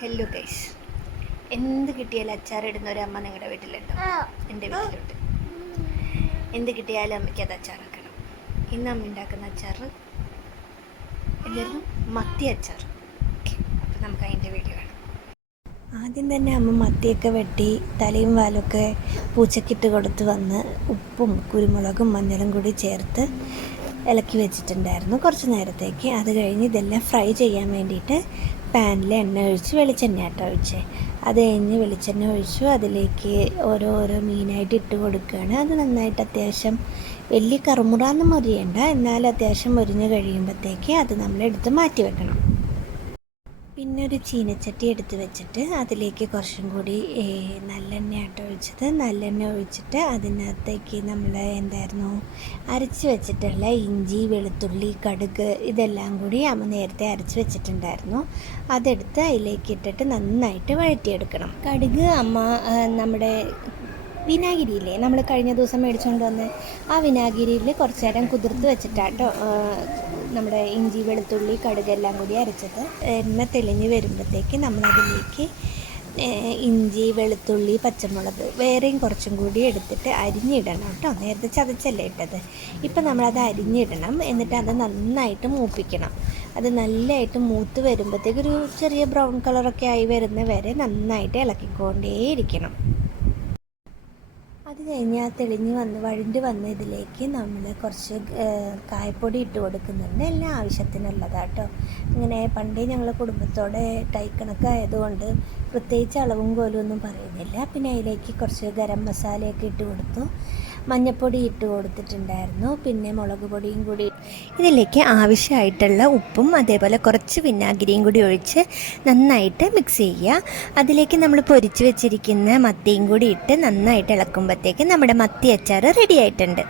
Hello guys, എന്ത് കിട്ടിയാലും അച്ചാറിടുന്ന ഒരു അമ്മ നിങ്ങളുടെ വീട്ടിലുണ്ടോ? എൻ്റെ വീട്ടിലുണ്ട്. എന്ത് കിട്ടിയാലും അമ്മയ്ക്ക് അത് അച്ചാറാക്കണം. ഇന്ന് അമ്മ ഉണ്ടാക്കുന്ന അച്ചാർ എന്തായിരുന്നു? മത്തി അച്ചാർ. ഓക്കെ, അപ്പോൾ നമുക്ക് അതിൻ്റെ വീഡിയോ കാണാം. ആദ്യം തന്നെ അമ്മ മത്തിയൊക്കെ വെട്ടി തലയും വാലൊക്കെ പൂച്ചക്കിട്ട് കൊടുത്ത് വന്ന് ഉപ്പും കുരുമുളകും മഞ്ഞളും കൂടി ചേർത്ത് ഇളക്കി വെച്ചിട്ടുണ്ടായിരുന്നു കുറച്ച് നേരത്തേക്ക്. അത് കഴിഞ്ഞ് ഇതെല്ലാം ഫ്രൈ ചെയ്യാൻ വേണ്ടിയിട്ട് പാനിൽ എണ്ണ ഒഴിച്ച് വെളിച്ചെണ്ണ ഒഴിച്ചേ. അത് കഴിഞ്ഞ് വെളിച്ചെണ്ണ ഒഴിച്ചു അതിലേക്ക് ഓരോ മീനായിട്ട് ഇട്ട് കൊടുക്കുകയാണ്. അത് നന്നായിട്ട് അത്യാവശ്യം വലിയ കറുമുറാന്ന് മൊരിയണ്ട, എന്നാൽ അത്യാവശ്യം മൊരിഞ്ഞ് കഴിയുമ്പോഴത്തേക്ക് അത് നമ്മളെടുത്ത് മാറ്റി വെക്കണം. പിന്നെ ഒരു ചീനച്ചട്ടി എടുത്ത് വെച്ചിട്ട് അതിലേക്ക് കുറച്ചും കൂടി നല്ലെണ്ണ ഒഴിച്ചത്. നല്ലെണ്ണ ഒഴിച്ചിട്ട് അതിനകത്തേക്ക് നമ്മൾ അരച്ച് വെച്ചിട്ടുള്ള ഇഞ്ചി, വെളുത്തുള്ളി, കടുക് ഇതെല്ലാം കൂടി അമ്മ നേരത്തെ അരച്ച് വെച്ചിട്ടുണ്ടായിരുന്നു. അതെടുത്ത് അതിലേക്ക് ഇട്ടിട്ട് നന്നായിട്ട് വഴറ്റിയെടുക്കണം. കടുക് അമ്മ നമ്മുടെ വിനാഗിരിയില്ലേ, നമ്മൾ കഴിഞ്ഞ ദിവസം മേടിച്ചുകൊണ്ട് വന്ന് ആ വിനാഗിരിയിൽ കുറച്ച് നേരം കുതിർത്ത് വെച്ചിട്ടാട്ടോ നമ്മുടെ ഇഞ്ചി, വെളുത്തുള്ളി, കടുകെല്ലാം കൂടി അരച്ചത്. എണ്ണ തെളിഞ്ഞ് വരുമ്പോഴത്തേക്ക് നമ്മളതിലേക്ക് ഇഞ്ചി, വെളുത്തുള്ളി, പച്ചമുളക് വേറെയും കുറച്ചും കൂടി എടുത്തിട്ട് അരിഞ്ഞിടണം കേട്ടോ. നേരത്തെ ചതച്ചല്ലേ ഇട്ടത്, ഇപ്പം നമ്മളത് അരിഞ്ഞിടണം. എന്നിട്ട് അത് നന്നായിട്ട് മൂപ്പിക്കണം. അത് നല്ലതായിട്ട് മൂത്ത് വരുമ്പോഴത്തേക്ക് ഒരു ചെറിയ ബ്രൗൺ കളറൊക്കെ ആയി വരുന്ന വരെ നന്നായിട്ട് ഇളക്കിക്കൊണ്ടേയിരിക്കണം. അത് കഴിഞ്ഞ് ആ തെളിഞ്ഞ് വഴണ്ട് വന്ന ഇതിലേക്ക് നമ്മൾ കുറച്ച് കായപ്പൊടി ഇട്ട് കൊടുക്കുന്നുണ്ട്. എല്ലാം ആവശ്യത്തിനുള്ളതാട്ടോ. ഇങ്ങനെ പണ്ടേ ഞങ്ങൾ കുടുംബത്തോടെ കണക്കായതുകൊണ്ട് പ്രത്യേകിച്ച് അളവും കോലും ഒന്നും പറയുന്നില്ല. പിന്നെ അതിലേക്ക് കുറച്ച് ഗരം മസാലയൊക്കെ ഇട്ട് കൊടുത്തു, മഞ്ഞൾപ്പൊടി ഇട്ട് കൊടുത്തിട്ടുണ്ടായിരുന്നു, പിന്നെ മുളക് പൊടിയും കൂടി. ഇതിലേക്ക് ആവശ്യമായിട്ടുള്ള ഉപ്പും അതേപോലെ കുറച്ച് വിനാഗിരിയും കൂടി ഒഴിച്ച് നന്നായിട്ട് മിക്സ് ചെയ്യുക. അതിലേക്ക് നമ്മൾ പൊരിച്ച് വെച്ചിരിക്കുന്ന മത്തിയും കൂടി ഇട്ട് നന്നായിട്ട് ഇളക്കുമ്പോഴത്തേക്ക് നമ്മുടെ മത്തി അച്ചാർ റെഡി ആയിട്ടുണ്ട്.